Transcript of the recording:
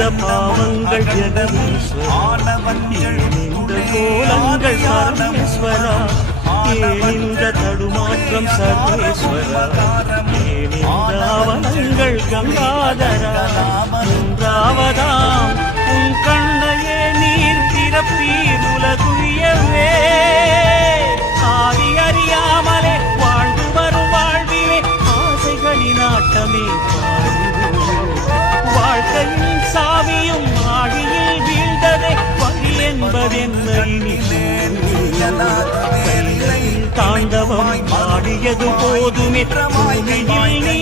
இந்த பாவங்கள் ஜெகதீஸ்வரா, இந்த கோலங்கள் பரமேஸ்வரா, இந்த தடுமாற்றம் சர்வேஸ்வரா, இந்த அவலங்கள் கங்காதரா. மூன்றாவதாம் உன் கண்ணையே நீர் திறப்பீர் உலகுயவே, ஆதி அறியாமலே வாழ்ந்து வரும் வாழ்விலே ஆசைகளின் ஆட்டமே வாழ்க்கையின் சாவியும் ஆழியில் வீழ்ந்ததே வழி என்பதென்ன தாண்டவம் ஆடியது போதுமே பூமியில் நீ